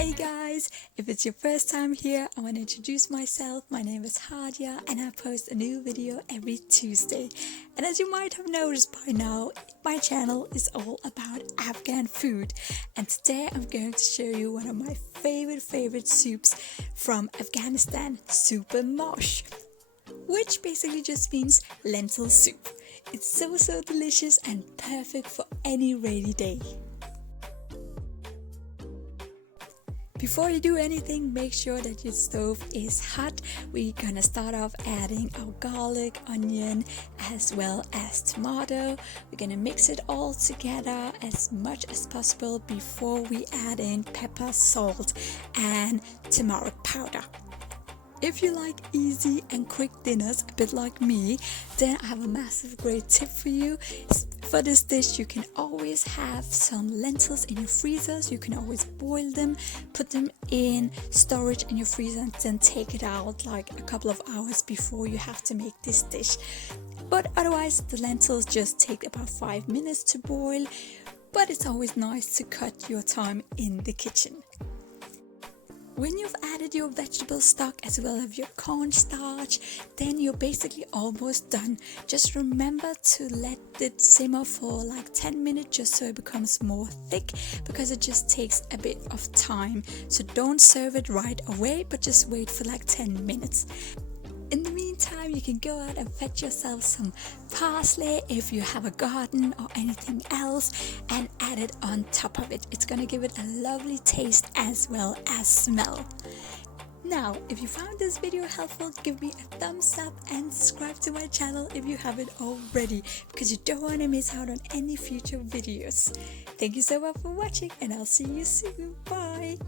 Hey guys, if it's your first time here, I want to introduce myself. My name is Hadia and I post a new video every Tuesday. And as you might have noticed by now, my channel is all about Afghan food. And today I'm going to show you one of my favorite soups from Afghanistan, Soupe, which basically just means lentil soup. It's so delicious and perfect for any rainy day. Before you do anything, make sure that your stove is hot. We're gonna start off adding our garlic, onion, as well as tomato. We're gonna mix it all together as much as possible before we add in pepper, salt, and turmeric powder. If you like easy and quick dinners, a bit like me, then I have a massive great tip for you. For this dish, you can always have some lentils in your freezers. You can always boil them, put them in storage in your freezer, and then take it out like a couple of hours before you have to make this dish. But otherwise, the lentils just take about 5 minutes to boil, but it's always nice to cut your time in the kitchen. When you've added your vegetable stock as well as your cornstarch, then you're basically almost done. Just remember to let it simmer for like 10 minutes just so it becomes more thick, because it just takes a bit of time. So don't serve it right away, but just wait for like 10 minutes. In the meantime, you can go out and fetch yourself some parsley if you have a garden or anything else, and add it on top of it. It's gonna give it a lovely taste as well as smell. Now, if you found this video helpful, give me a thumbs up and subscribe to my channel if you haven't already, because you don't want to miss out on any future videos. Thank you so much for watching, and I'll see you soon. Bye!